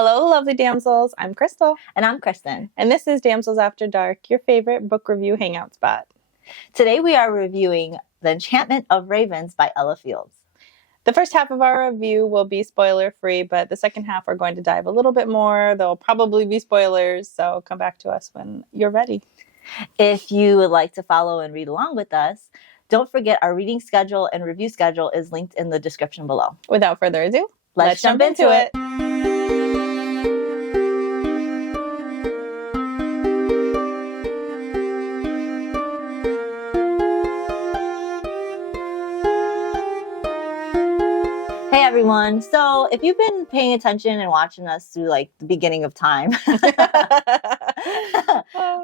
Hello, lovely damsels. I'm Crystal. And I'm Kristen. And this is Damsels After Dark, your favorite book review hangout spot. Today we are reviewing An Enchantment of Ravens by Ella Fields. The first half of our review will be spoiler-free, but the second half we're going to dive a little bit more. There'll probably be spoilers, so come back to us when you're ready. If you would like to follow and read along with us, don't forget our reading schedule and review schedule is linked in the description below. Without further ado, let's jump into it. Hey everyone. So if you've been paying attention and watching us through like the beginning of time,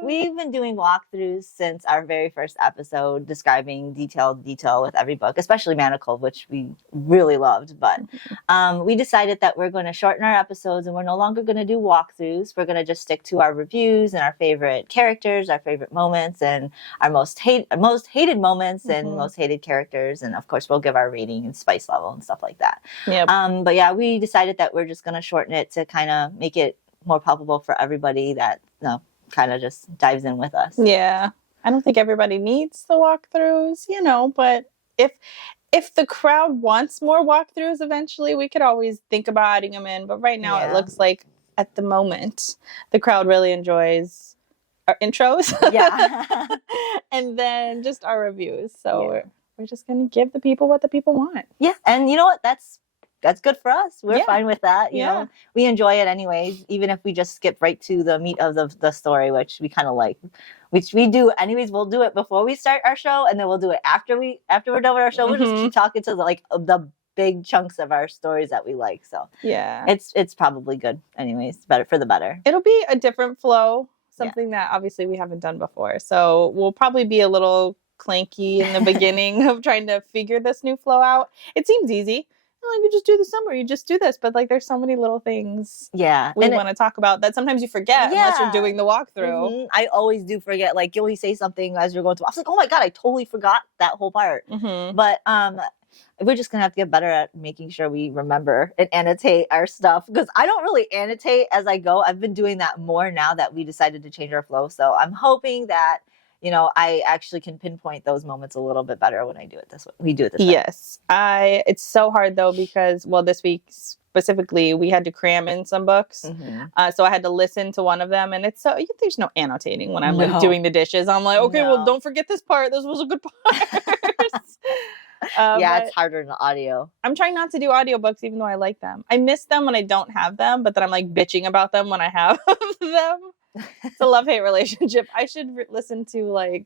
we've been doing walkthroughs since our very first episode describing detail with every book, especially Manacle, which we really loved. But we decided that we're going to shorten our episodes and we're no longer going to do walkthroughs. We're going to just stick to our reviews and our favorite characters, our favorite moments, and our most hated moments and most hated characters. And of course, we'll give our rating and spice level and stuff like that. Yep. But yeah, we decided that we're just going to shorten it to kind of make it more palpable for everybody that kind of just dives in with us. Yeah. I don't think everybody needs the walkthroughs, but if the crowd wants more walkthroughs eventually, we could always think about adding them in. But right now it looks like at the moment the crowd really enjoys our intros. Yeah. And then just our reviews. So we're just going to give the people what the people want. Yeah. And you know what? That's good for us. We're fine with that. You know, we enjoy it anyways, even if we just skip right to the meat of the story, which we kind of like, which we do anyways. We'll do it before we start our show, and then we'll do it after we're done with our show. We'll just keep talking to the big chunks of our stories that we like. So yeah, it's probably good anyways. Better for the better. It'll be a different flow, something that obviously we haven't done before. So we'll probably be a little clanky in the beginning of trying to figure this new flow out. It seems easy. You just do the summary, you just do this, but there's so many little things we want to talk about that sometimes you forget unless you're doing the walkthrough. I always do forget. You'll always say something as you're going through. I was like, oh my god, I totally forgot that whole part. But we're just gonna have to get better at making sure we remember and annotate our stuff, because I don't really annotate as I go. I've been doing that more now that we decided to change our flow. So I'm hoping that I actually can pinpoint those moments a little bit better when I do it this way. We do it this way. Yes. It's so hard though, because, this week specifically, we had to cram in some books. So I had to listen to one of them, and there's no annotating when I'm doing the dishes. I'm like, okay, well, don't forget this part. This was a good part. It's harder in the audio. I'm trying not to do audiobooks, even though I like them. I miss them when I don't have them, but then I'm bitching about them when I have them. It's a love-hate relationship. I should listen to I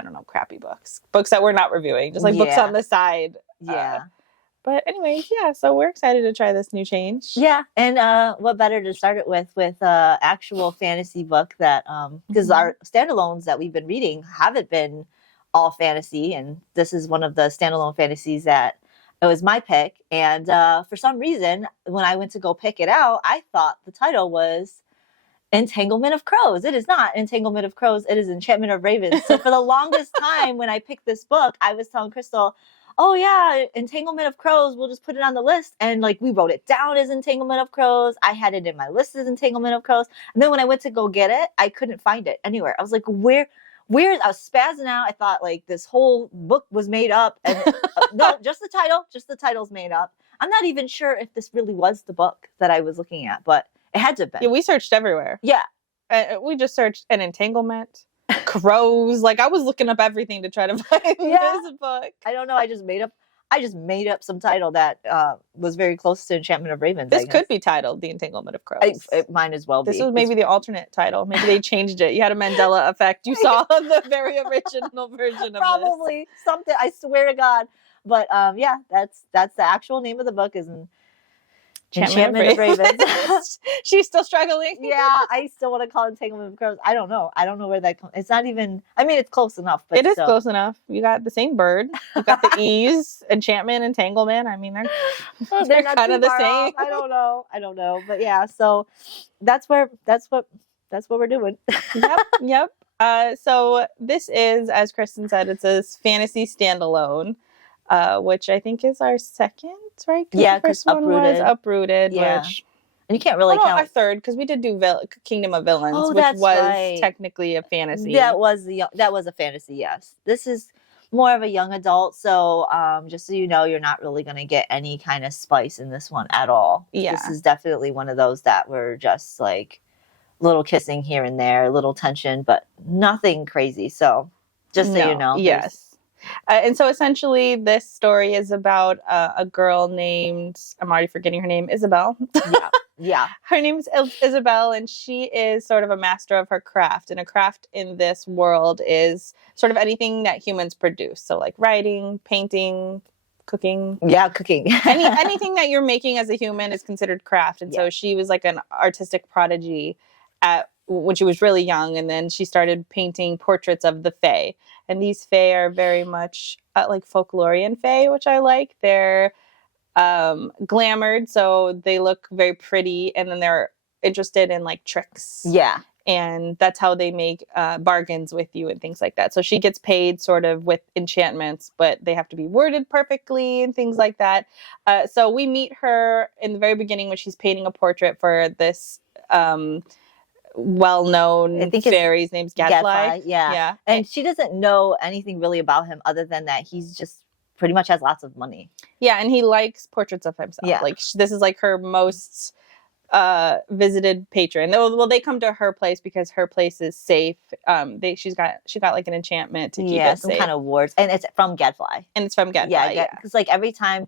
don't know, crappy books that we're not reviewing, just books on the side. But anyways, so we're excited to try this new change. Yeah, and what better to start it with actual fantasy book that because our standalones that we've been reading haven't been all fantasy, and this is one of the standalone fantasies that it was my pick. And for some reason, when I went to go pick it out, I thought the title was Entanglement of Crows. It is not Entanglement of Crows. It is Enchantment of Ravens. So for the longest time when I picked this book, I was telling Crystal, oh yeah, Entanglement of Crows, we'll just put it on the list. And we wrote it down as Entanglement of Crows. I had it in my list as Entanglement of Crows. And then when I went to go get it, I couldn't find it anywhere. I was like, where is, I was spazzing out. I thought this whole book was made up. And no, just the title's made up. I'm not even sure if this really was the book that I was looking at, but it had to have been. Yeah, we searched everywhere. Yeah. We just searched an entanglement, crows. I was looking up everything to try to find this book. I don't know. I just made up some title that was very close to Enchantment of Ravens. This could be titled The Entanglement of Crows. It might as well be. This was maybe the alternate title. Maybe they changed it. You had a Mandela effect. You saw the very original version of probably this. Something. I swear to God. But that's the actual name of the book is Enchantment of Ravens. She's still struggling. Yeah, I still want to call it Entanglement of Crows. I don't know where that comes. It's not even. I mean, it's close enough. But it is close enough. You got the same bird. You got the E's, enchantment, entanglement. I mean, they're kind of the same. Off. I don't know. But yeah, so that's what we're doing. Yep. So this is, as Kristen said, it's a fantasy standalone. Which I think is our second, right? Yeah, because Uprooted. Yeah. Which And you can't really Oh, no, a count. third, because we did do Kingdom of Villains, Oh, which that's was right. technically a fantasy. That was a fantasy, yes. This is more of a young adult, so just so you know, you're not really going to get any kind of spice in this one at all. Yeah. This is definitely one of those that were just like little kissing here and there, little tension, but nothing crazy. So just so you know. Yes. And so essentially, this story is about a girl named, I'm already forgetting her name, Isabel. Yeah. Yeah. Her name's Isabel, and she is sort of a master of her craft. And a craft in this world is sort of anything that humans produce. So, like writing, painting, cooking. Yeah, cooking. Anything that you're making as a human is considered craft. And so she was like an artistic prodigy when she was really young. And then she started painting portraits of the Fae. And these Fae are very much like folklorian Fae, which I like. They're glamored, so they look very pretty, and then they're interested in like tricks. Yeah. And that's how they make bargains with you and things like that. So she gets paid sort of with enchantments, but they have to be worded perfectly and things like that. So we meet her in the very beginning when she's painting a portrait for this well-known fairy's name's Gadfly. Yeah. And she doesn't know anything really about him other than that he's just pretty much has lots of money. Yeah, and he likes portraits of himself. Yeah. Like this is like her most visited patron. Well, they come to her place because her place is safe. She got like an enchantment to keep it some safe. Kind of wards, and it's from Gadfly. Yeah, because like every time.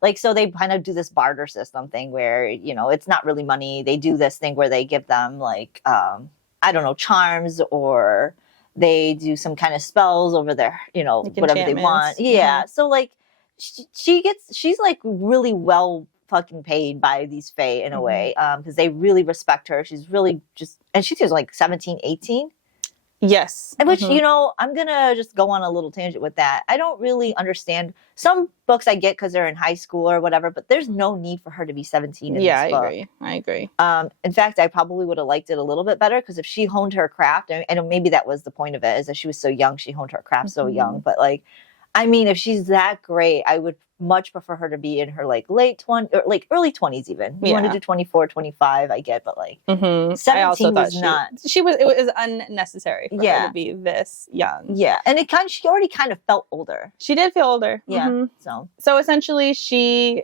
Like, so they kind of do this barter system thing where, you know, it's not really money. They do this thing where they give them like, I don't know, charms, or they do some kind of spells over their, you know, like whatever they want. Yeah. So like she's like really well fucking paid by these Fae in a way, because they really respect her. She's really and she's like 17, 18. Yes. And which, you know, I'm going to just go on a little tangent with that. I don't really understand. Some books I get because they're in high school or whatever, but there's no need for her to be 17 in this book. I agree. In fact, I probably would have liked it a little bit better because if she honed her craft, and maybe that was the point of it, is that she was so young, she honed her craft so young. But like, I mean, if she's that great, I would much prefer her to be in her like late 20s or like early 20s even. You want to do 24, 25, I get, but like 17 was not. It was unnecessary for her to be this young. Yeah, and she already kind of felt older. She did feel older. Yeah. So essentially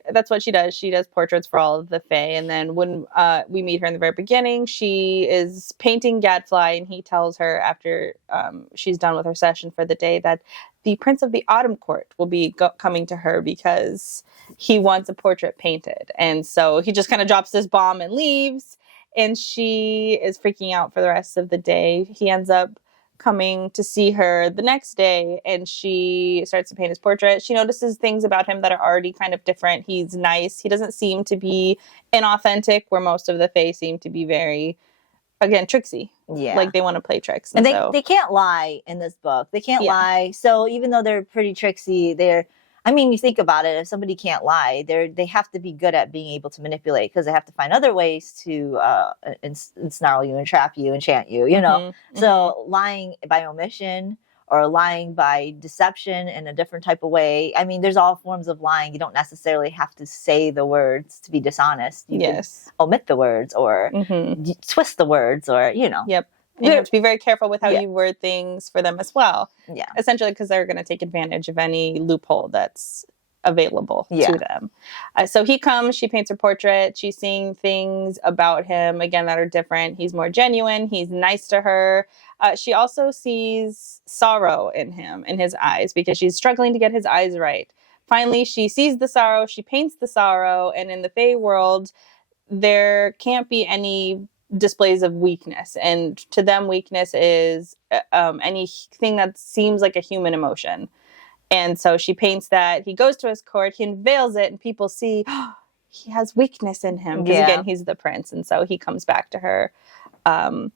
that's what she does. She does portraits for all of the Fae, and then when we meet her in the very beginning, she is painting Gadfly, and he tells her after she's done with her session for the day that the Prince of the Autumn Court will be coming to her because he wants a portrait painted. And so he just kind of drops this bomb and leaves, and she is freaking out for the rest of the day. He ends up coming to see her the next day, and she starts to paint his portrait. She notices things about him that are already kind of different. He's nice. He doesn't seem to be inauthentic, where most of the Fae seem to be very, again, tricksy. Yeah. Like they want to play tricks. And they can't lie in this book. They can't lie. So even though they're pretty tricksy, you think about it, if somebody can't lie, they have to be good at being able to manipulate, because they have to find other ways to ensnarl you, entrap you, enchant you, you know? So lying by omission or lying by deception in a different type of way. I mean, there's all forms of lying. You don't necessarily have to say the words to be dishonest. You can omit the words or twist the words, or, you know. Yep. And you have to be very careful with how you word things for them as well. Yeah. Essentially, because they're going to take advantage of any loophole that's available to them. So he comes, she paints her portrait. She's seeing things about him, again, that are different. He's more genuine. He's nice to her. She also sees sorrow in him, in his eyes, because she's struggling to get his eyes right. Finally, she sees the sorrow. She paints the sorrow. And in the Fae world, there can't be any displays of weakness, and to them weakness is anything that seems like a human emotion. And so she paints that. He goes to his court, he unveils it, and people see he has weakness in him, because again, he's the prince. And so he comes back to her and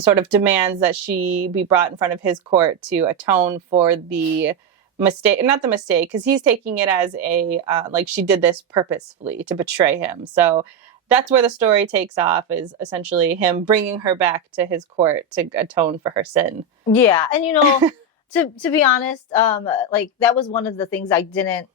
sort of demands that she be brought in front of his court to atone for the mistake, not the mistake, because he's taking it as a like she did this purposefully to betray him. So that's where the story takes off, is essentially him bringing her back to his court to atone for her sin. Yeah. And, you know, to be honest, like that was one of the things I didn't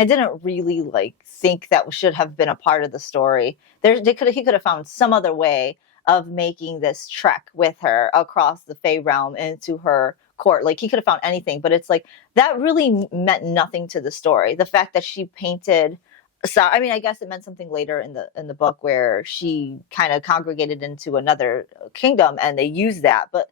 I didn't really like think that should have been a part of the story. He could have found some other way of making this trek with her across the Fey realm into her court. Like he could have found anything, but it's like that really meant nothing to the story. The fact that she painted, so I mean, I guess it meant something later in the book where she kind of congregated into another kingdom and they used that. But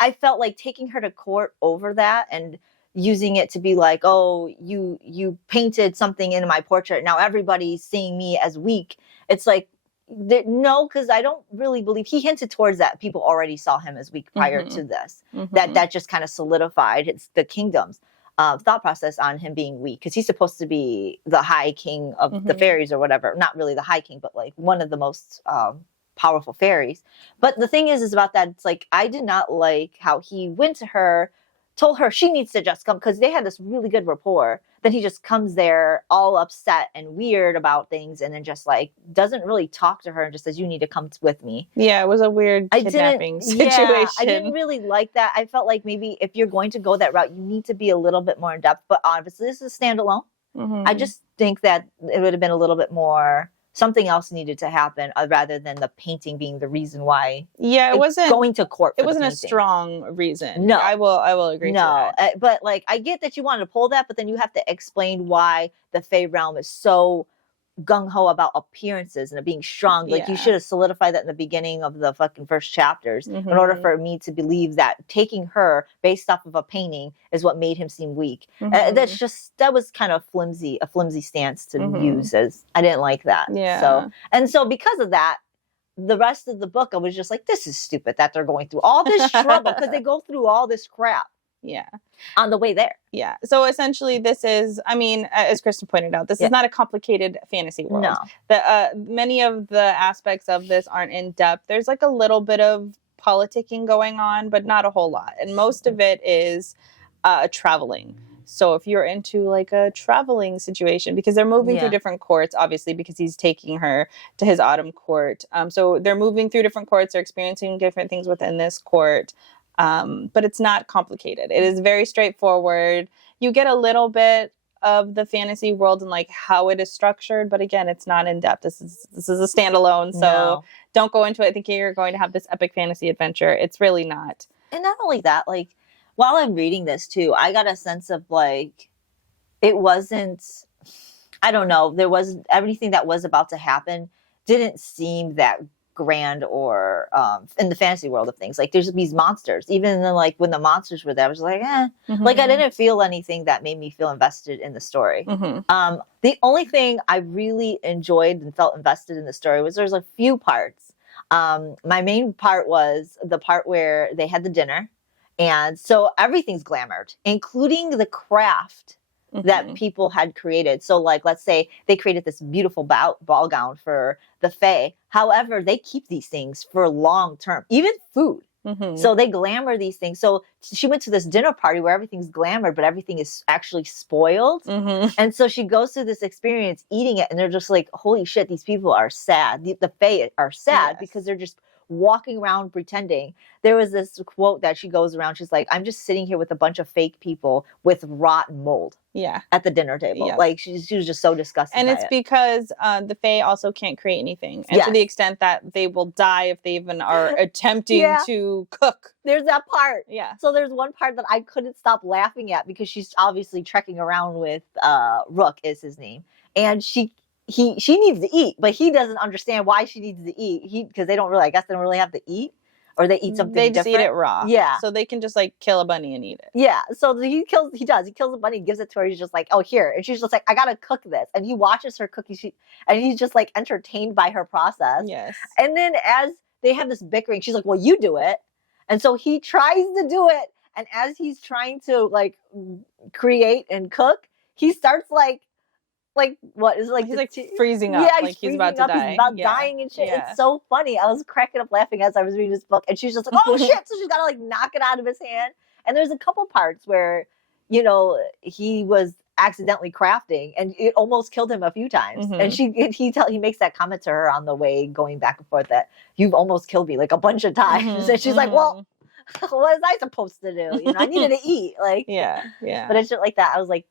I felt like taking her to court over that and using it to be like, oh, you painted something in my portrait, now everybody's seeing me as weak. It's like, no, because I don't really believe he hinted towards that people already saw him as weak prior to this. That just kind of solidified the kingdom's thought process on him being weak, because he's supposed to be the high king of the fairies or whatever. Not really the high king, but like one of the most powerful fairies. But the thing is about that, it's like I did not like how he went to her, told her she needs to just come, because they had this really good rapport. Then he just comes there all upset and weird about things, and then just like doesn't really talk to her and just says, you need to come with me. Yeah, it was a weird kidnapping situation. Yeah, I didn't really like that. I felt like maybe if you're going to go that route, you need to be a little bit more in depth. But obviously this is standalone. I just think that it would have been a little bit more, something else needed to happen rather than the painting being the reason why. Yeah, it wasn't going to court. It wasn't a strong reason. No, I will agree. No, but like I get that you wanted to pull that, but then you have to explain why the Fey realm is so gung ho about appearances and it being strong. Like you should have solidified that in the beginning of the fucking first chapters in order for me to believe that taking her based off of a painting is what made him seem weak. That was kind of a flimsy stance to use. As I didn't like that. So because of that, the rest of the book I was just like, this is stupid that they're going through all this trouble, because they go through all this crap on the way there. So essentially this is, I mean, as Kristen pointed out, this is not a complicated fantasy world. No. Many of the aspects of this aren't in depth. There's like a little bit of politicking going on, but not a whole lot. And most of it is traveling. So if you're into like a traveling situation, because they're moving through different courts, obviously, because he's taking her to his autumn court. So they're moving through different courts. They're experiencing different things within this court. But it's not complicated. It is very straightforward. You get a little bit of the fantasy world and like how it is structured, but again, it's not in depth. This is a standalone, so don't go into it thinking you're going to have this epic fantasy adventure. It's really not. And not only that, like while I'm reading this too, I got a sense of like it wasn't. I don't know. There was everything that was about to happen didn't seem that grand or in the fantasy world of things. Like there's these monsters, even then, like when the monsters were there, I was like, like I didn't feel anything that made me feel invested in the story. The only thing I really enjoyed and felt invested in the story was there's a few parts. My main part was the part where they had the dinner, and so everything's glamored, including the craft that people had created. So like, let's say they created this beautiful ball gown for the Fae. However, they keep these things for long term, even food. So they glamour these things. So she went to this dinner party where everything's glamored, but everything is actually spoiled. And so she goes through this experience eating it, and they're just like, holy shit, these people are sad. The Fae are sad because they're just walking around pretending. There was this quote that she goes around, she's like, I'm just sitting here with a bunch of fake people with rotten mold at the dinner table. Like she was just so disgusted. And it's because the Fae also can't create anything, and to the extent that they will die if they even are attempting to cook. There's that part. So there's one part that I couldn't stop laughing at, because she's obviously trekking around with Rook is his name, and she needs to eat, but he doesn't understand why she needs to eat. Because they don't really have to eat, or they eat something They just different. eat it raw. So they can just like kill a bunny and eat it. So he kills the bunny, gives it to her. He's just like, oh, here. And she's just like, I gotta cook this. And he watches her cook, and he's just like entertained by her process. And then as they have this bickering, she's like, well, you do it. And so he tries to do it. And as he's trying to like create and cook, he starts like what is like he's like freezing up, like he's about to die. He's about dying and shit. It's so funny. I was cracking up laughing as I was reading this book, and she's just like, oh shit, so she's gotta like knock it out of his hand. And there's a couple parts where, you know, he was accidentally crafting and it almost killed him a few times. And he makes that comment to her on the way going back and forth that you've almost killed me like a bunch of times. And she's like, well, what was I supposed to do? You know, I needed to eat. Like, but it's just like that. I was like,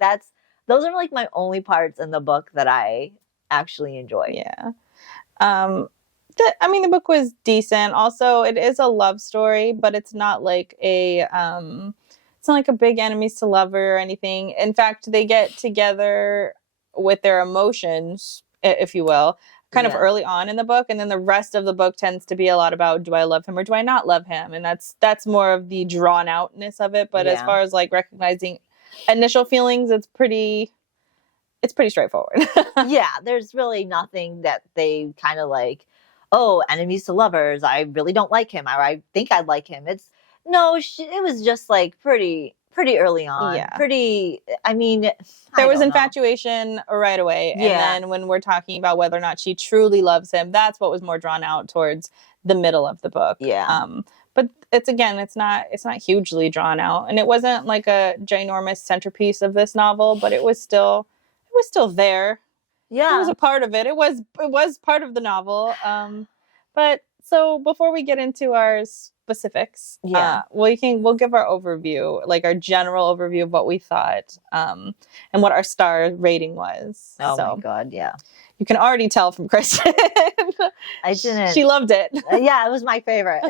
those are like my only parts in the book that I actually enjoyed. Yeah. The book was decent. Also, it is a love story, but it's not like it's not like a big enemies to lover or anything. In fact, they get together with their emotions, if you will, kind of early on in the book, and then the rest of the book tends to be a lot about, do I love him or do I not love him? And that's more of the drawn outness of it. But as far as like recognizing initial feelings, it's pretty straightforward. Yeah, there's really nothing that they kind of like, oh, enemies to lovers, I really don't like him, or I think I'd like him. It was just like pretty early on. Yeah. There was infatuation right away. Yeah. And then when we're talking about whether or not she truly loves him, that's what was more drawn out towards the middle of the book. Yeah. But it's not hugely drawn out, and it wasn't like a ginormous centerpiece of this novel, but it was still there. Yeah. It was a part of it. It was part of the novel. But so before we get into our specifics, we'll give our overview, like our general overview of what we thought, and what our star rating was. Oh my God, yeah. You can already tell from Kristen. I didn't. She loved it. Yeah, it was my favorite.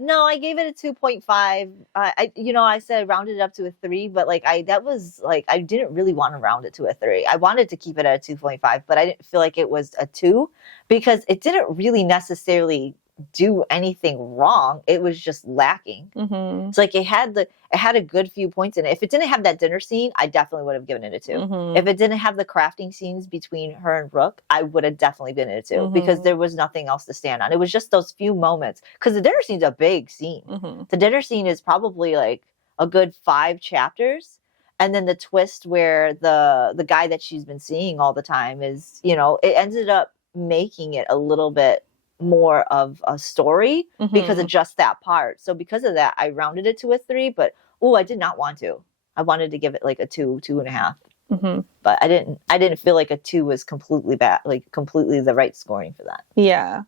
No, I gave it a 2.5. I said rounded it up to a 3, but I didn't really want to round it to a 3. I wanted to keep it at a 2.5, but I didn't feel like it was a 2 because it didn't really necessarily do anything wrong. It was just lacking. Mm-hmm. It's like it had a good few points in it. If it didn't have that dinner scene, I definitely would have given it a 2. Mm-hmm. If it didn't have the crafting scenes between her and Rook, I would have definitely been it a 2 mm-hmm. because there was nothing else to stand on. It was just those few moments, because the dinner scene's a big scene. Mm-hmm. The dinner scene is probably like a good 5 chapters. And then the twist where the guy that she's been seeing all the time is, it ended up making it a little bit more of a story mm-hmm. because of just that part. So because of that, I rounded it to a 3, but I did not want to. I wanted to give it like a 2, 2.5. Mm-hmm. But I didn't feel like a 2 was completely bad, like completely the right scoring for that. Yeah.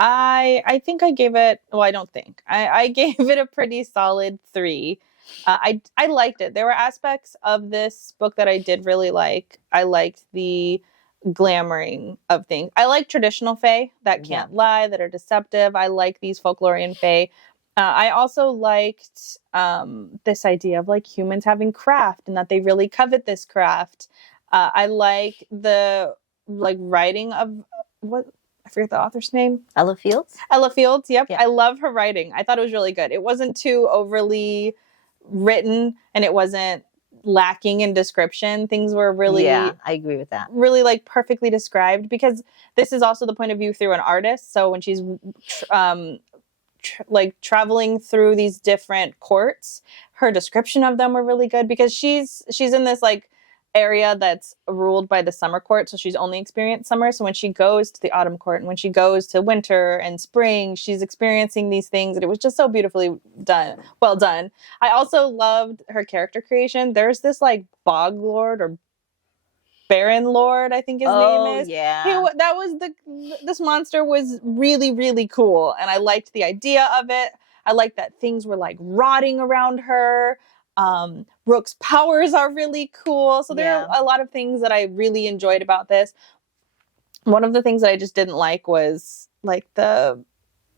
I think I gave it, well, I don't think. I gave it a pretty solid 3. I liked it. There were aspects of this book that I did really like. I liked the glamoring of things. I like traditional fae that can't lie, that are deceptive. I like these folklorian fae. I also liked this idea of like humans having craft and that they really covet this craft. I like the writing of I forget the author's name. Ella Fields? Ella Fields, yep. Yeah. I love her writing. I thought it was really good. It wasn't too overly written, and it wasn't lacking in description. Things were really, I agree with that. Really perfectly described, because this is also the point of view through an artist. So when she's traveling through these different courts, her description of them were really good, because she's in this area that's ruled by the summer court, so she's only experienced summer. So when she goes to the autumn court and when she goes to winter and spring, she's experiencing these things, and it was just so beautifully well done. I also loved her character creation. There's this bog lord or baron lord, I think his name is. This monster was really, really cool, and I liked the idea of it. I liked that things were rotting around her. Rook's powers are really cool. So there are a lot of things that I really enjoyed about this. One of the things that I just didn't like was the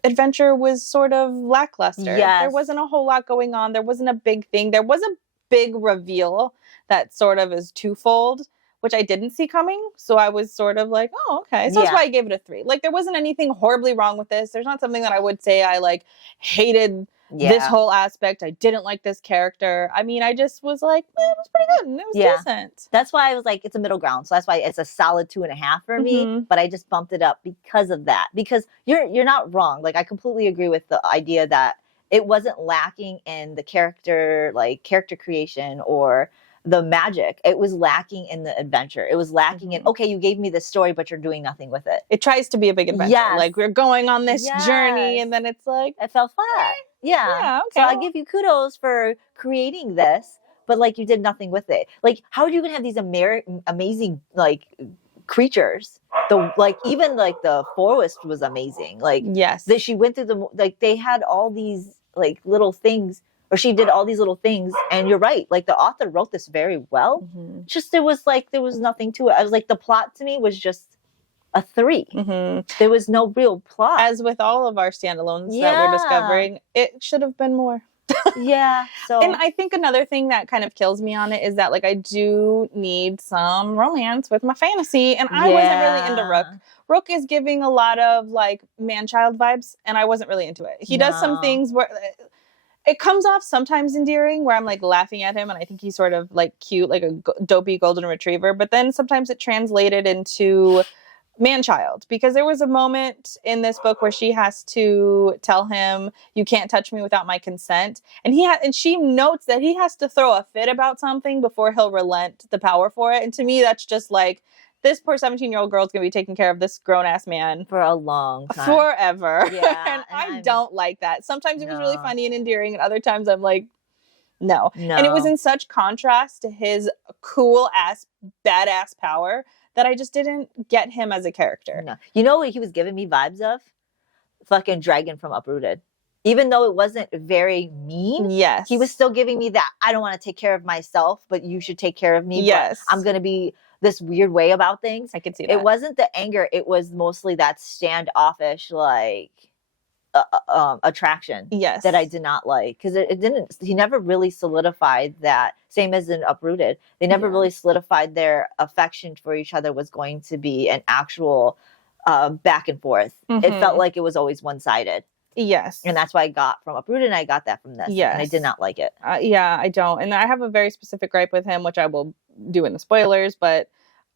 adventure was sort of lackluster. Yes. There wasn't a whole lot going on. There wasn't a big thing. There was a big reveal that sort of is twofold, which I didn't see coming. So I was sort of like, oh, okay. So that's why I gave it a 3. There wasn't anything horribly wrong with this. There's not something that I would say I hated this whole aspect. I didn't like this character. I mean, I just was it was pretty good. And it was decent. That's why I was it's a middle ground. So that's why it's a solid 2.5 for me. But I just bumped it up because of that. Because you're not wrong. I completely agree with the idea that it wasn't lacking in the character creation or the magic. It was lacking in the adventure. It was lacking in, okay, you gave me this story, but you're doing nothing with it. It tries to be a big adventure. Yes. We're going on this journey, and then it's it fell flat. Yeah. Okay. So I give you kudos for creating this, but you did nothing with it. How are you gonna have these amazing creatures? Even the forest was amazing. Yes. She went through they had all these little things, or she did all these little things. And you're right, like the author wrote this very well. Mm-hmm. Just there was nothing to it. I was like, the plot to me was just a 3. Mm-hmm. There was no real plot. As with all of our standalones that we're discovering, it should have been more. Yeah. So, and I think another thing that kind of kills me on it is that like I do need some romance with my fantasy, and I wasn't really into Rook. Rook is giving a lot of like man-child vibes, and I wasn't really into it. He does some things where it comes off sometimes endearing, where I'm like laughing at him, and I think he's sort of like cute, like a dopey golden retriever. But then sometimes it translated into man-child, because there was a moment in this book where she has to tell him, "You can't touch me without my consent," and she notes that he has to throw a fit about something before he'll relent the power for it. And to me, that's just like, this poor 17-year-old girl's gonna be taking care of this grown-ass man for a long time, forever. Yeah, and I don't like that. Sometimes it was really funny and endearing, and other times I'm like, no. And it was in such contrast to his cool ass badass power that I just didn't get him as a character. No. You know what he was giving me vibes of? Fucking Dragon from Uprooted. Even though it wasn't very mean, yes, he was still giving me that, I don't want to take care of myself, but you should take care of me. Yes. But I'm going to be this weird way about things. I could see that. It wasn't the anger. It was mostly that standoffish, like, attraction. Yes. That I did not like. Because he never really solidified that. Same as in Uprooted. They never really solidified their affection for each other was going to be an actual back and forth. Mm-hmm. It felt like it was always one-sided. Yes. And that's what I got from Uprooted, and I got that from this. Yes. And I did not like it. Yeah, I don't. And I have a very specific gripe with him, which I will do in the spoilers, but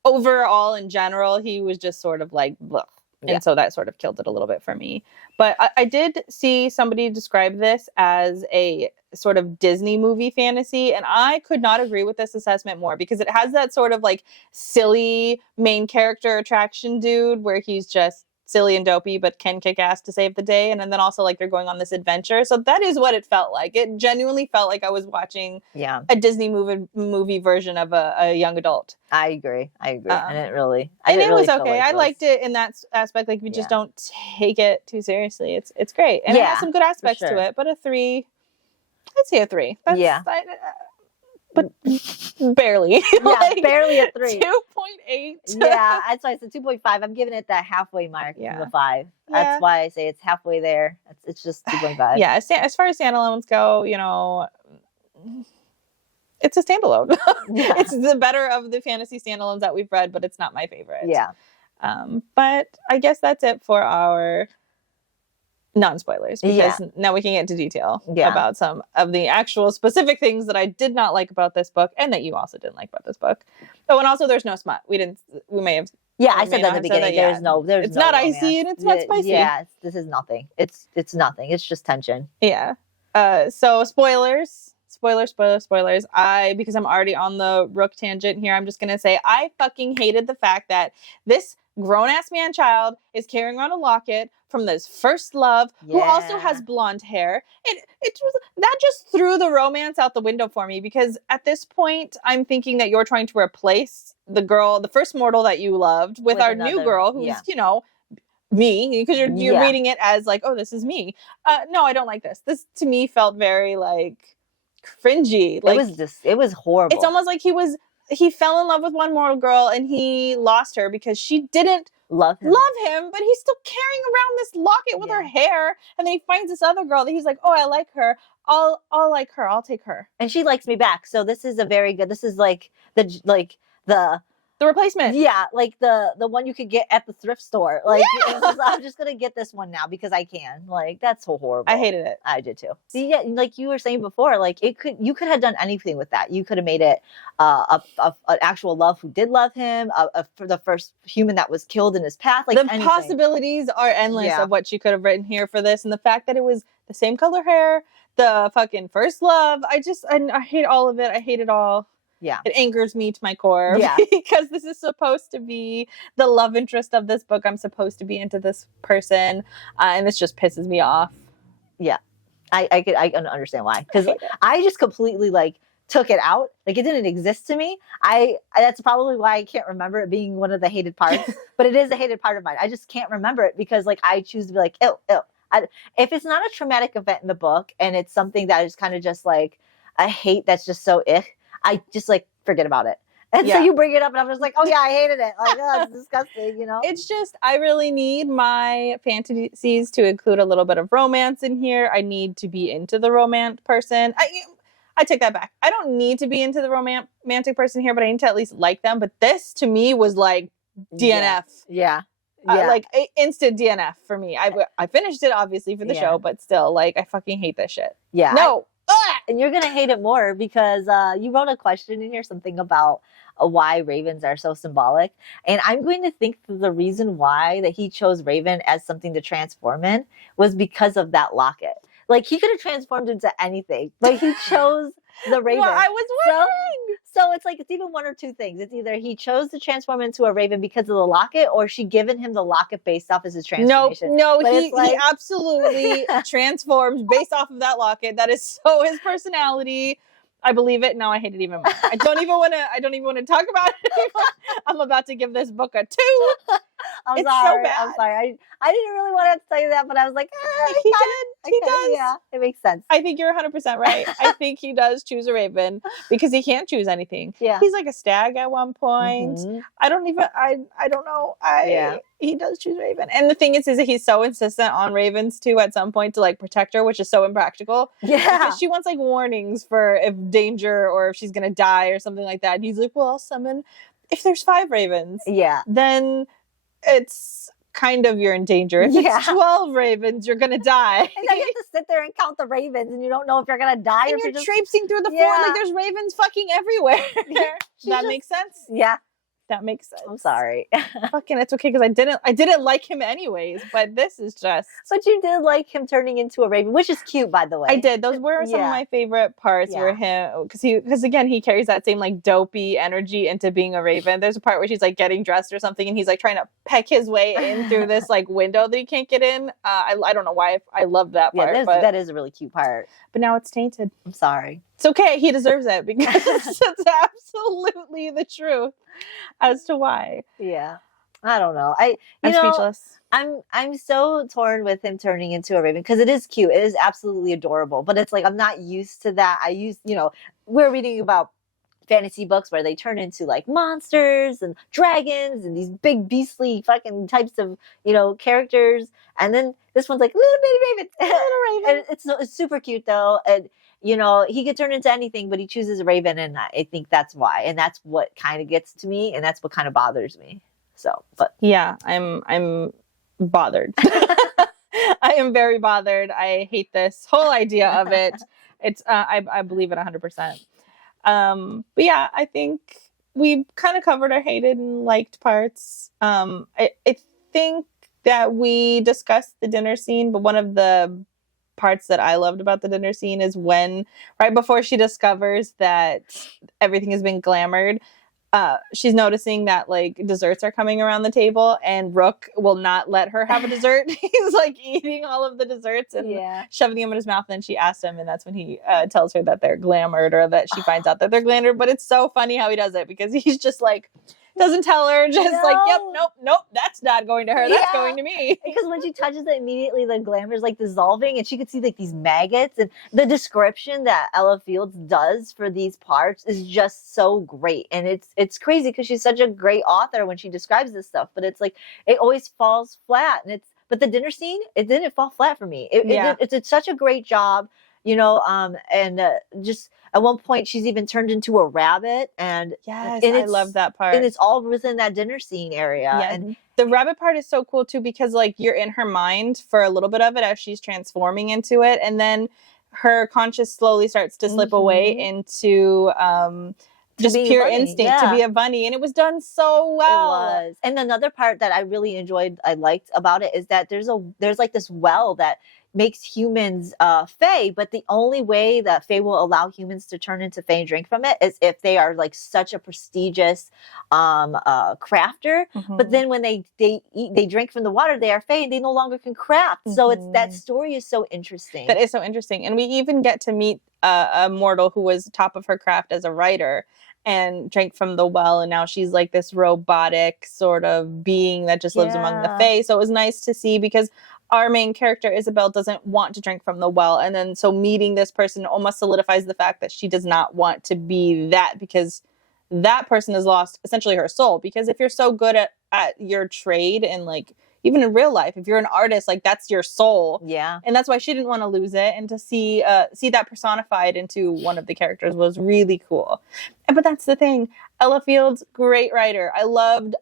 overall, in general, he was just sort of like, blech. And so that sort of killed it a little bit for me. But I did see somebody describe this as a sort of Disney movie fantasy, and I could not agree with this assessment more, because it has that sort of like silly main character attraction dude where he's just silly and dopey but can kick ass to save the day, and then also like they're going on this adventure. So that is what it felt like. It genuinely felt like I was watching a Disney movie version of a young adult. I agree. I didn't really. And it was okay. I liked it in that aspect. Like, if you just don't take it too seriously, it's great. And it has some good aspects to it. But a 3, I'd say a 3. That's, but barely. Like, barely a 3. 2.8. Yeah, that's why I said 2.5. I'm giving it that halfway mark from the 5. That's why I say it's halfway there. It's just 2.5. Yeah, as far as standalones go, you know, it's a standalone. It's the better of the fantasy standalones that we've read, but it's not my favorite. Yeah. But I guess that's it for our non-spoilers, because now we can get into detail about some of the actual specific things that I did not like about this book, and that you also didn't like about this book. Oh, and also there's no smut. We may have. Yeah, I said that at the beginning. There's it's no not romance. icy and it's not spicy. Yeah, this is nothing. It's nothing. It's just tension. Yeah. So spoilers. Spoilers. Because I'm already on the Rook tangent here, I'm just going to say I fucking hated the fact that this grown-ass man-child is carrying around a locket from this first love, who also has blonde hair. That just threw the romance out the window for me, because at this point, I'm thinking that you're trying to replace the first mortal that you loved, with our new girl, who's, you know, me, because you're reading it as like, oh, this is me. No, I don't like this. This, to me, felt very, like, cringy. Like, it was horrible. It's almost like he fell in love with one mortal girl and he lost her because she didn't love him, but he's still carrying around this locket with her hair, and then he finds this other girl that he's like, oh, I like her. I'll like her. I'll take her. And she likes me back. So this is this is like the replacement. Yeah, like the one you could get at the thrift store. Like, I'm just going to get this one now because I can. Like, that's so horrible. I hated it. I did too. See, yeah, like you were saying before, like you could have done anything with that. You could have made it an actual love who did love him, for the first human that was killed in his path. Like, the possibilities are endless of what she could have written here for this. And the fact that it was the same color hair, the fucking first love. I hate all of it. I hate it all. Yeah. It angers me to my core. Yeah. Because this is supposed to be the love interest of this book. I'm supposed to be into this person. And this just pisses me off. Yeah. I understand why. Because I just completely took it out. Like, it didn't exist to me. That's probably why I can't remember it being one of the hated parts. But it is a hated part of mine. I just can't remember it because I choose to be like, ew. If it's not a traumatic event in the book and it's something that is kind of just like a hate that's just so I just like forget about it. And so you bring it up and I'm just like, oh yeah, I hated it. Like, oh, it's disgusting, you know? It's just, I really need my fantasies to include a little bit of romance in here. I need to be into the romance person. I take that back. I don't need to be into the romantic person here, but I need to at least like them. But this to me was like DNF. Yeah. Like instant DNF for me. I finished it obviously for the show, but still, like, I fucking hate this shit. Yeah. No. And you're going to hate it more because you wrote a question in here, something about why ravens are so symbolic. And I'm going to think the reason why that he chose Raven as something to transform in was because of that locket. Like, he could have transformed into anything, but he chose the Raven. Well, I was wondering. So it's like, it's even one or two things. It's either he chose to transform into a Raven because of the locket, or she given him the locket based off of his transformation. No, he absolutely transforms based off of that locket. That is so his personality. I believe it. Now I hate it even more. I don't even want to talk about it anymore. I'm about to give this book a 2. I'm it's sorry. so bad. I'm sorry. I didn't really want to tell you that, but I was like, he does. Yeah, it makes sense. I think you're 100% right. I think he does choose a Raven because he can't choose anything. Yeah. He's like a stag at one point. Mm-hmm. I don't know. He does choose Raven. And the thing is that he's so insistent on ravens too at some point to like protect her, which is so impractical. Yeah. Because she wants like warnings for if danger or if she's going to die or something like that. And he's like, well, I'll summon, if there's 5 ravens, then it's kind of you're in danger. If it's 12 ravens, you're going to die. And then you have to sit there and count the ravens and you don't know if you're going to die. And or you're just traipsing through the floor like there's ravens fucking everywhere. That makes sense? Yeah. That makes sense. I'm sorry. Fucking, it's okay because I didn't like him anyways. But this is just. But you did like him turning into a raven, which is cute, by the way. I did. Those were some of my favorite parts. Were him because again he carries that same like dopey energy into being a raven. There's a part where she's like getting dressed or something, and he's like trying to peck his way in through this like window that he can't get in. I don't know why I love that part. Yeah, but that is a really cute part. But now it's tainted. I'm sorry. It's okay. He deserves it because it's absolutely the truth as to why. Yeah. I don't know. I'm speechless. I'm so torn with him turning into a raven because it is cute. It is absolutely adorable. But it's like I'm not used to that. We're reading about fantasy books where they turn into like monsters and dragons and these big beastly fucking types of, characters. And then this one's like little bitty raven. And it's super cute though. And he could turn into anything, but he chooses a raven, and I think that's why. And that's what kind of gets to me, and that's what kind of bothers me. So, but yeah, I'm bothered. I am very bothered. I hate this whole idea of it. It's I believe it 100%. But yeah, I think we kind of covered our hated and liked parts. I think that we discussed the dinner scene, but one of the parts that I loved about the dinner scene is when right before she discovers that everything has been glamored, she's noticing that like desserts are coming around the table and Rook will not let her have a dessert. He's like eating all of the desserts and shoving them in his mouth, and she asks him, and that's when he tells her that they're glamored, or that she finds out that they're glamored. But it's so funny how he does it because he's just like doesn't tell her, just like, yep, nope, that's not going to her, that's going to me. Because when she touches it, immediately the glamour is like dissolving, and she could see like these maggots, and the description that Ella Fields does for these parts is just so great. And it's crazy because she's such a great author when she describes this stuff, but it's like it always falls flat. But the dinner scene, it didn't fall flat for me. It's such a great job. Just at one point she's even turned into a rabbit, and I love that part, and it's all within that dinner scene area. And the rabbit part is so cool too, because like you're in her mind for a little bit of it as she's transforming into it, and then her conscious slowly starts to slip away into just pure instinct to be a bunny, and it was done so well. It was. And another part that I really enjoyed, I liked about it, is that there's like this well that makes humans fae, but the only way that fae will allow humans to turn into fae and drink from it is if they are like such a prestigious crafter. But then when they drink from the water, they are fae and they no longer can craft. So that story is so interesting. That is so interesting. And we even get to meet a mortal who was top of her craft as a writer and drank from the well, and now she's like this robotic sort of being that just lives among the fae. So it was nice to see, because our main character Isabel doesn't want to drink from the well, and then so meeting this person almost solidifies the fact that she does not want to be that, because that person has lost essentially her soul. Because if you're so good at your trade, and like even in real life, if you're an artist, like that's your soul. Yeah. And that's why she didn't want to lose it, and to see that personified into one of the characters was really cool. But that's the thing, Ella Field's great writer. I loved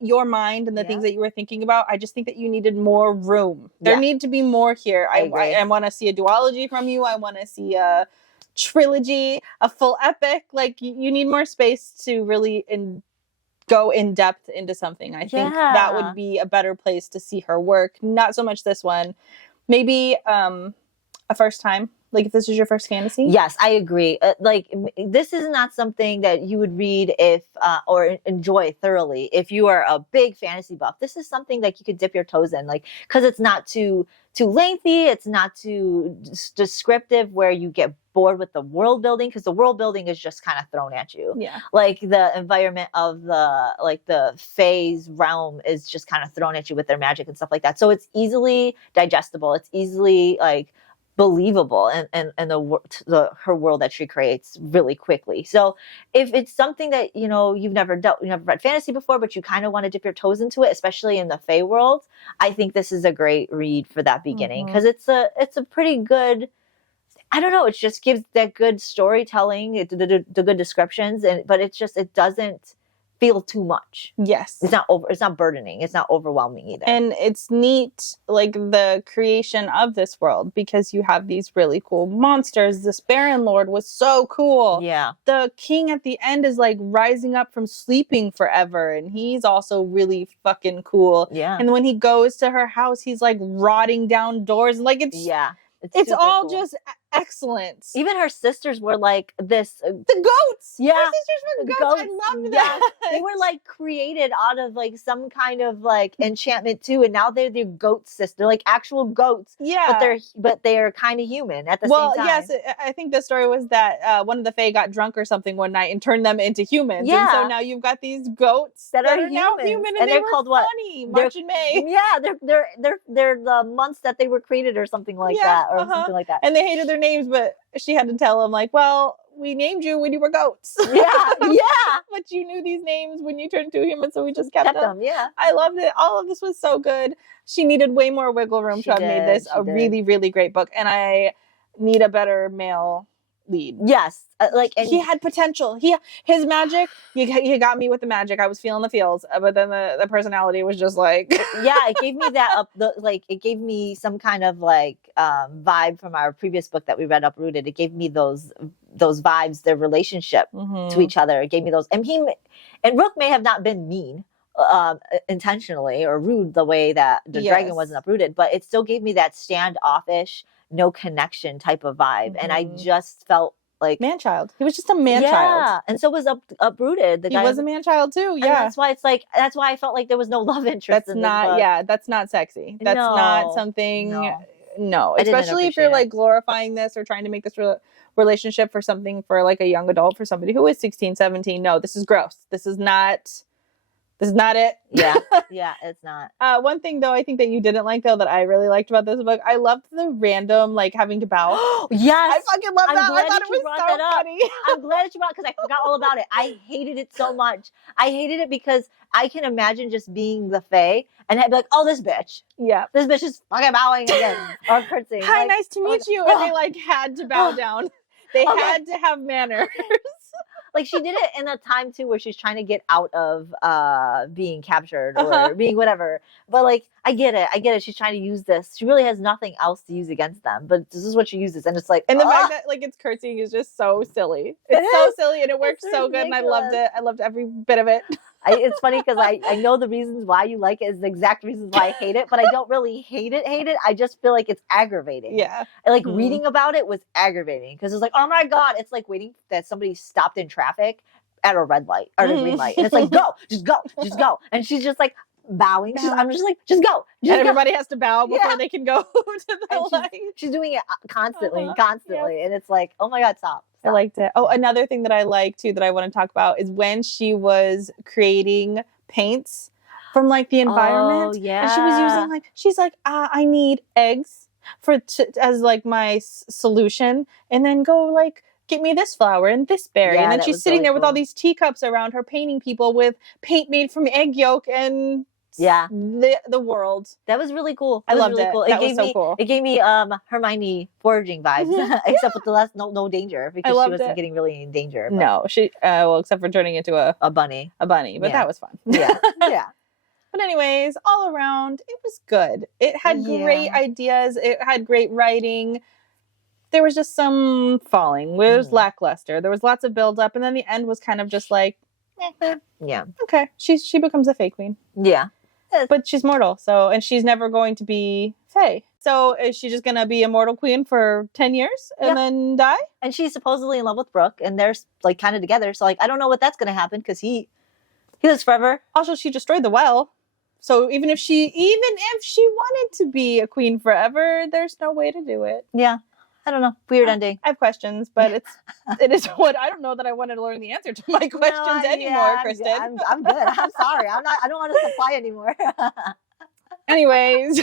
your mind and the things that you were thinking about. I just think that you needed more room. There need to be more here. I want to see a duology from you. I want to see a trilogy, a full epic. Like, you need more space to really go in depth into something. I think that would be a better place to see her work. Not so much this one. Maybe a first time. Like, if this is your first fantasy? Yes, I agree. Like, this is not something that you would read if or enjoy thoroughly if you are a big fantasy buff. This is something like you could dip your toes in, like, because it's not too lengthy. It's not too descriptive where you get bored with the world building, because the world building is just kind of thrown at you. Yeah. Like, the environment of the Fae's realm is just kind of thrown at you with their magic and stuff like that. So it's easily digestible. It's easily like believable, and her world that she creates really quickly. So if it's something that you've never read fantasy before, but you kind of want to dip your toes into it, especially in the Fae world, I think this is a great read for that beginning, because it's a pretty good. I don't know. It just gives that good storytelling, the good descriptions, but it doesn't feel too much. Yes. It's not burdening. It's not overwhelming either. And it's neat, like, the creation of this world, because you have these really cool monsters. This Baron Lord was so cool. Yeah. The king at the end is like rising up from sleeping forever, and he's also really fucking cool. Yeah. And when he goes to her house, he's like rotting down doors. Like, it's all cool. Just excellent. Even her sisters were like this. The goats. Yeah. Her sisters were goats. I love that. They were like created out of like some kind of like enchantment too. And now they're the goat sisters. They're like actual goats. Yeah. But they're kind of human at the same time. Well, yes. I think the story was that one of the Fae got drunk or something one night and turned them into humans. Yeah. And so now you've got these goats that are now human, and they were called funny. March and May. Yeah. They're the months that they were created or something like that, or something like that. And they hated their names, but she had to tell them, like, well, we named you when you were goats. Yeah. But you knew these names when you turned to humans, so we just kept them. Yeah. I loved it. All of this was so good. She needed way more wiggle room to have made this a really, really great book. And I need a better male lead. Yes. And he had potential. His magic, he got me with the magic. I was feeling the feels, but then the personality was just like it gave me that it gave me some kind of like vibe from our previous book that we read, Uprooted. It gave me those vibes, their relationship to each other. It gave me those, and Rook may have not been mean intentionally or rude the way that the dragon wasn't Uprooted, but it still gave me that standoffish, no connection type of vibe. And I just felt like man-child. He was just a man-child. And so was Uprooted. The guy was a man-child too. Yeah. And that's why I felt like there was no love interest. That's not sexy. That's not something. No. Especially if you're like glorifying this or trying to make this relationship for something for like a young adult, for somebody who is 16, 17. No, this is gross. This is not it. Yeah, it's not. One thing though, I think that you didn't like though, that I really liked about this book, I loved the random like having to bow. Yes, I fucking love that. I thought it was so funny. I'm glad that you brought it, because I forgot all about it. I hated it so much. I hated it because I can imagine just being the Fae and I'd be like, oh, this bitch. Yeah, this bitch is fucking bowing again or curtsying. Hi, like, nice to meet you. And they like had to bow down. They had to have manners. Like, she did it in a time too where she's trying to get out of being captured or being whatever. But like, I get it. She's trying to use this. She really has nothing else to use against them. But this is what she uses, and it's like, and the fact that like it's curtsying is just so silly. It's so silly, and it works so good, and I loved it. I loved every bit of it. It's funny because I know the reasons why you like it is the exact reasons why I hate it, but I don't really hate it. I just feel like it's aggravating. Yeah. And like reading about it was aggravating because it's like, oh my God, it's like waiting that somebody stopped in traffic at a red light or a green light. And it's like, go, just go, just go. And she's just like bowing. I'm just like, just go. And everybody has to bow before they can go to the light. She's doing it constantly. And it's like, oh my God, stop. I liked it. Oh, another thing that I like too that I want to talk about is when she was creating paints. from like the environment. Oh, yeah. And she was using like, she's like, I need eggs as like my solution, and then go like get me this flower and this berry. Yeah, and then that she's was sitting really there with all cool. these teacups around her, painting people with paint made from egg yolk and Yeah. the world. That was really cool. I That was loved really it. cool. That was so cool. It gave me Hermione foraging vibes, except with the less no danger, because she loved wasn't it. getting really in danger. But No, she well, except for turning into a bunny. a bunny, but Yeah. that was fun. Yeah. Yeah. But anyways, all around, it was good. It had great ideas. It had great writing. There was just some falling. It was lackluster. There was lots of build up, and then the end was kind of just like, Yeah. okay, she becomes a Fae Queen. Yeah. But she's mortal, so, and she's never going to be Fae. So is she just gonna be a mortal queen for 10 years and then die? And she's supposedly in love with Brooke, and they're like kind of together. So like, I don't know what that's gonna happen, because he lives forever. Also, she destroyed the well. So even if she wanted to be a queen forever, there's no way to do it. Yeah. I don't know. Weird ending. I have questions, but it is what I don't know that I wanted to learn the answer to my questions anymore, Kristen. I'm good. I'm sorry. I don't want to supply anymore. Anyways,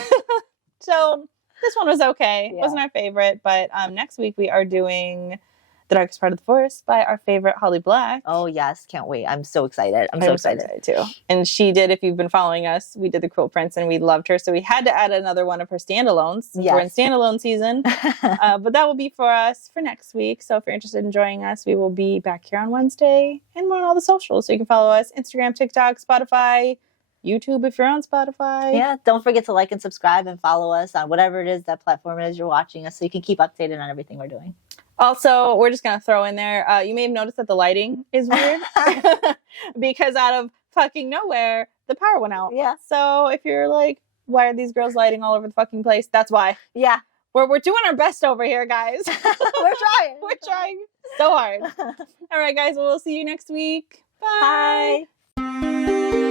so this one was okay. Yeah. Wasn't our favorite, but next week we are doing The Darkest Part of the Forest by our favorite Holly Black. Oh yes, can't wait. I'm so excited. I'm so excited too. And she did, if you've been following us, we did The Cruel Prince and we loved her. So we had to add another one of her standalones. Since we're in standalone season. But that will be for us for next week. So if you're interested in joining us, we will be back here on Wednesday, and we're on all the socials. So you can follow us: Instagram, TikTok, Spotify, YouTube if you're on Spotify. Yeah, don't forget to like and subscribe and follow us on whatever it is that platform it is you're watching us, so you can keep updated on everything we're doing. Also, we're just going to throw in there, you may have noticed that the lighting is weird because out of fucking nowhere, the power went out. Yeah. So if you're like, why are these girls lighting all over the fucking place? That's why. Yeah. We're doing our best over here, guys. We're trying. We're trying so hard. All right, guys. Well, we'll see you next week. Bye. Bye.